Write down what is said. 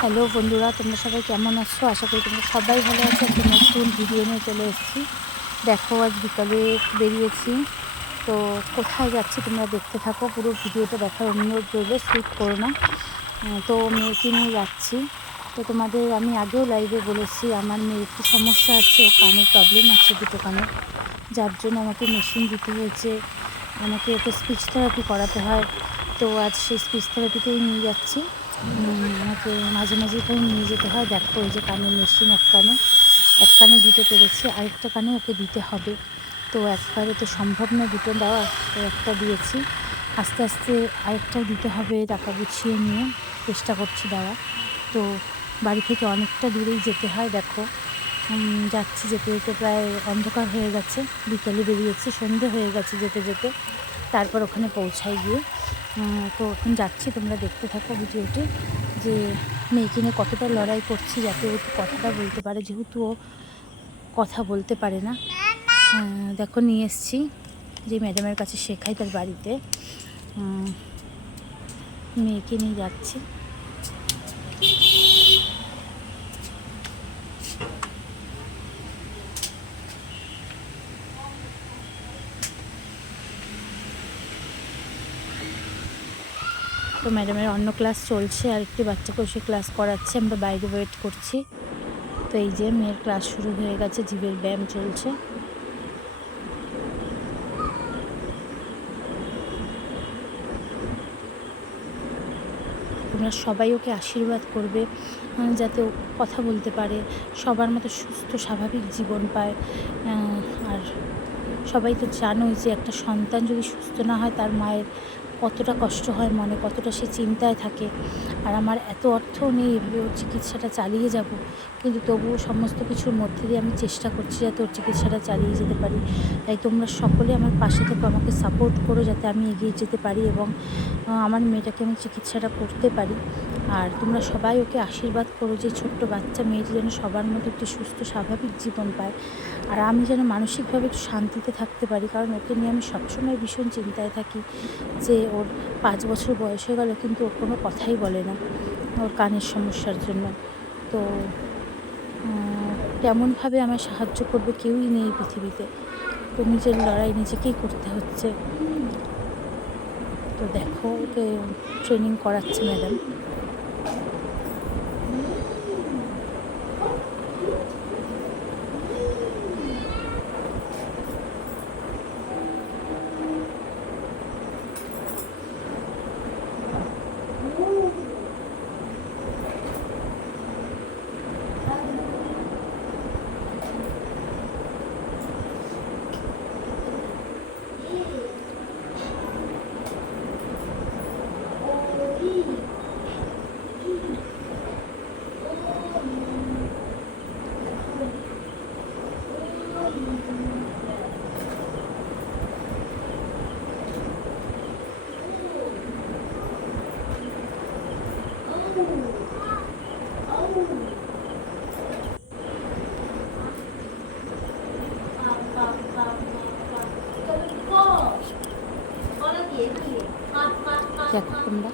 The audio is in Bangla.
হ্যালো বন্ধুরা, তোমরা সবাই কেমন আছো? আশা করি তোমরা সবাই ভালো আছো। একটা নতুন ভিডিও নিয়ে চলে এসেছি। দেখো, আজ বিকালে বেরিয়েছি। তো কোথায় যাচ্ছি তোমরা দেখতে থাকো, পুরো ভিডিওটা দেখার অনুরোধ রইল, স্কিপ করো না। তো মেয়েকে নিয়ে যাচ্ছি। তো তোমাদের আমি আগেও লাইভে বলেছি, আমার মেয়ের একটু সমস্যা আছে, ও কানের প্রবলেম আছে, দুটো কানে, যার জন্য আমাকে মেশিন দিতে হয়েছে। আমাকে ওকে স্পিচ থেরাপি করাতে হয়। তো আজ সেই স্পিচ থেরাপিতেই নিয়ে যাচ্ছি। আমাকে মাঝে মাঝে এখানে নিয়ে যেতে হয়। দেখো, এই যে কানে মেশিন, এক কানে দিতে পেরেছি, আরেকটা কানে ওকে দিতে হবে। তো একবারে তো সম্ভব না দুটো দেওয়া, তো একটা দিয়েছি। আস্তে আস্তে আরেকটাও দিতে হবে, টাকা গুছিয়ে নিয়ে চেষ্টা করছি দেওয়া। তো বাড়ি থেকে অনেকটা দূরেই যেতে হয়। দেখো, যাচ্ছি, যেতে যেতে প্রায় অন্ধকার হয়ে গেছে। বিকেলে বেরিয়েছি, সন্ধে হয়ে গেছে যেতে যেতে। তারপর ওখানে পৌঁছাই গিয়ে। তো এখন যাচ্ছি, তোমরা দেখতে থাকো ভিডিওটি, যে মেয়েকে নিয়ে কতটা লড়াই করছি যাতে ও কথাটা বলতে পারে, যেহেতু ও কথা বলতে পারে না। দেখো, নিয়ে এসছি, যে ম্যাডামের কাছে শেখাই তার বাড়িতে। মেয়েকে নিয়ে যাচ্ছি। তো ম্যাডামের অন্য ক্লাস চলছে, আর একটি বাচ্চাকেও সে ক্লাস করাচ্ছে, আমরা বাইরে ওয়েট করছি। তো এই যে মেয়ের ক্লাস শুরু হয়ে গেছে, জীবের ব্যায়াম চলছে। তোমরা সবাই ওকে আশীর্বাদ করবে, যাতে ও কথা বলতে পারে, সবার মতো সুস্থ স্বাভাবিক জীবন পায়। আর সবাই তো জানোই যে একটা সন্তান যদি সুস্থ না হয়, তার মায়ের কতটা কষ্ট হয় মনে, কতটা সে চিন্তায় থাকে। আর আমার এত অর্থও নেই এভাবে ওর চিকিৎসাটা চালিয়ে যাব, কিন্তু তবুও সমস্ত কিছুর মধ্যে দিয়ে আমি চেষ্টা করছি যাতে ওর চিকিৎসাটা চালিয়ে যেতে পারি। তাই তোমরা সকলে আমার পাশে থেকো, আমাকে সাপোর্ট করো যাতে আমি এগিয়ে যেতে পারি এবং আমার মেয়েটাকে আমি চিকিৎসাটা করতে পারি। আর তোমরা সবাই ওকে আশীর্বাদ করো যে ছোট্ট বাচ্চা মেয়েটি যেন সবার মতো একটি সুস্থ স্বাভাবিক জীবন পায়, আর আমি যেন মানসিকভাবে একটু শান্তিতে থাকতে পারি। কারণ ওকে নিয়ে আমি সবসময় ভীষণ চিন্তায় থাকি যে ওর 5 বছর বয়স হয়ে গেল, কিন্তু ও কোনো কথাই বলে না ওর কানের সমস্যার জন্য। তো তেমনভাবে আমায় সাহায্য করবে কেউই নেই পৃথিবীতে। তো নিজের লড়াই নিজেকেই করতে হচ্ছে। তো দেখো, ওকে ট্রেনিং করাচ্ছে ম্যাডাম। দেখো তোমরা।